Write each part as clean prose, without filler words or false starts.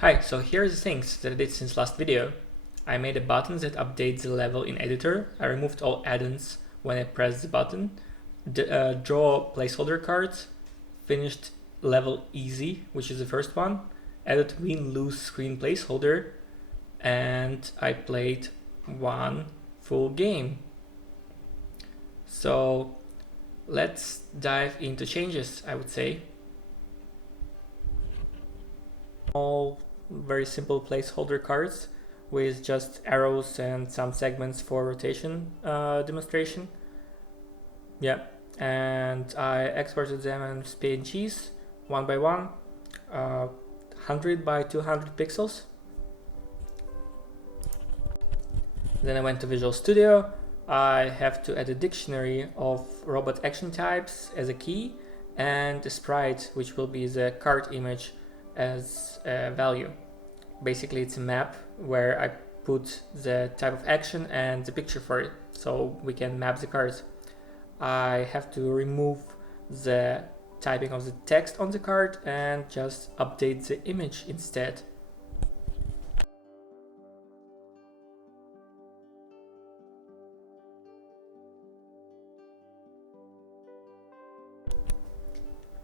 Hi, so here's the things that I did since last video. I made a button that updates the level in editor. I removed all add-ins when I pressed the button. Draw placeholder cards. Finished level easy, which is the first one. Added win-lose screen placeholder. And I played one full game. So let's dive into changes, I would say. All very simple placeholder cards with just arrows and some segments for rotation demonstration. Yeah, and I exported them as PNGs one by one, 100 by 200 pixels. Then I went to Visual Studio. I have to add a dictionary of robot action types as a key and a sprite, which will be the card image as a value. Basically, it's a map where I put the type of action and the picture for it, so we can map the cards. I have to remove the typing of the text on the card and just update the image instead.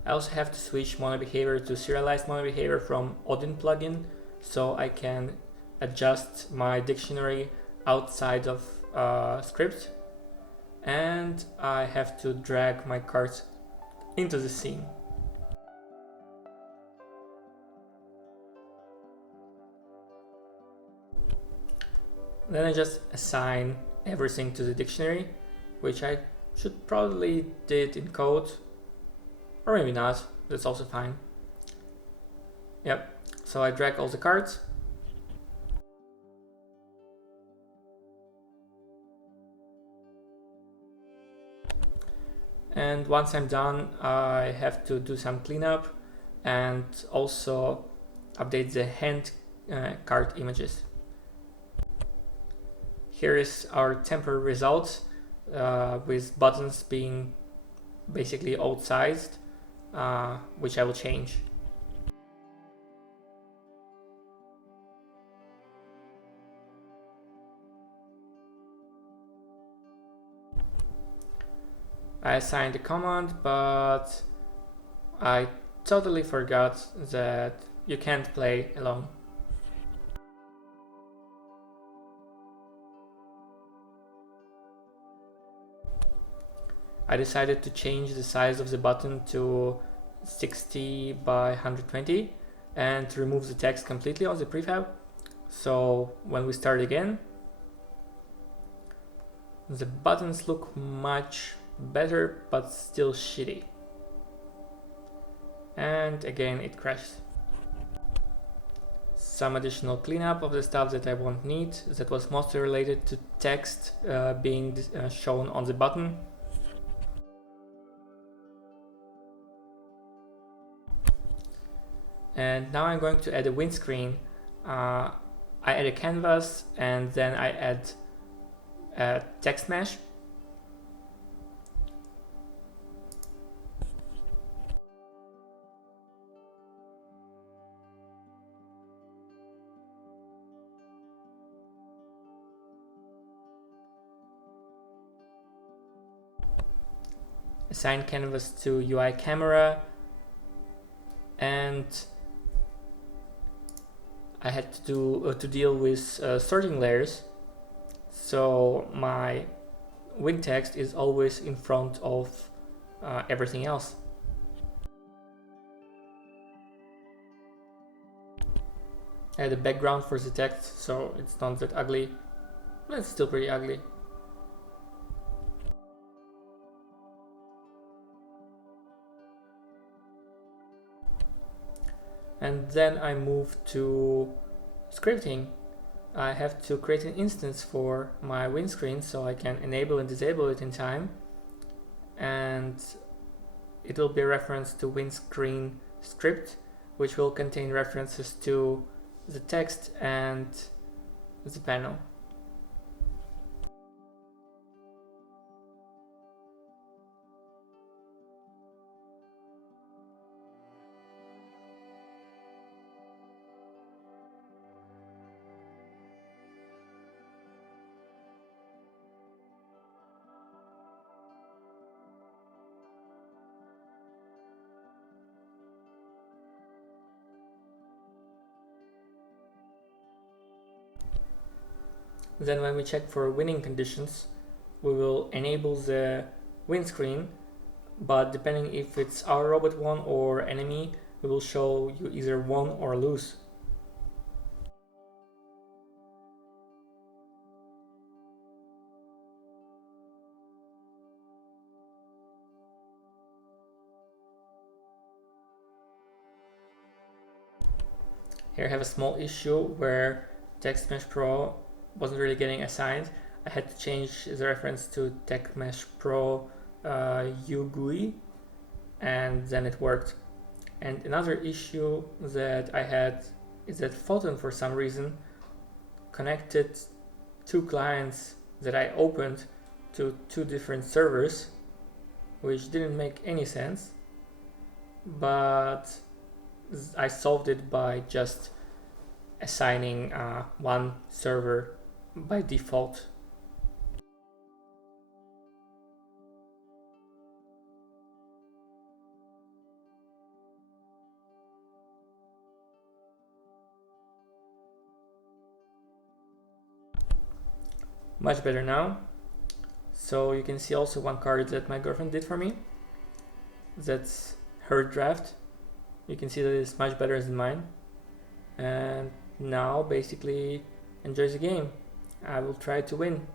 I also have to switch mono behavior to serialized mono behavior from Odin plugin, so I can adjust my dictionary outside of script, and I have to drag my cards into the scene. Then I just assign everything to the dictionary, which I should probably did in code, or maybe not, that's also fine. Yep, so I drag all the cards. And once I'm done, I have to do some cleanup and also update the hand card images. Here is our temporary result with buttons being basically old sized, which I will change. I assigned a command, but I totally forgot that you can't play alone. I decided to change the size of the button to 60 by 120 and to remove the text completely on the prefab. So when we start again, the buttons look much better, but still shitty. And again, it crashed. Some additional cleanup of the stuff that I won't need, that was mostly related to text being shown on the button. And now I'm going to add a windscreen. I add a canvas and then I add a text mesh. Assign canvas to UI camera, and I had to deal with sorting layers, so my win text is always in front of everything else. I had a background for the text, so it's not that ugly, but it's still pretty ugly. And then I move to scripting. I have to create an instance for my windscreen so I can enable and disable it in time. And it will be a reference to windscreen script, which will contain references to the text and the panel. Then when we check for winning conditions, we will enable the windscreen, but depending if it's our robot won or enemy, we will show you either won or lose. Here I have a small issue where Text Mesh Pro wasn't really getting assigned. I had to change the reference to Text Mesh Pro UGUI, and then it worked. And another issue that I had is that Photon, for some reason, connected two clients that I opened to two different servers, which didn't make any sense, but I solved it by just assigning one server by default. Much better now. So you can see also one card that my girlfriend did for me. That's her draft. You can see that it's much better than mine. And now basically enjoy the game. I will try to win.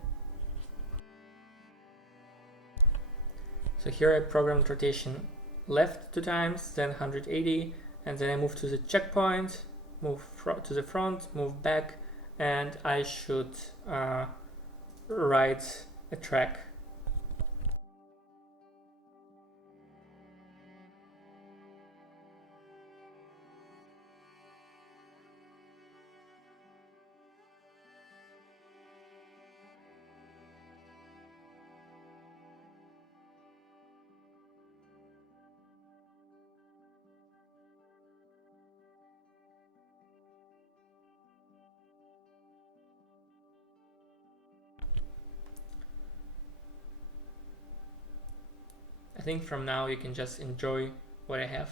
So here I programmed rotation left 2 times, then 180, and then I move to the checkpoint, move to the front, move back, and I should ride a track. I think from now you can just enjoy what I have.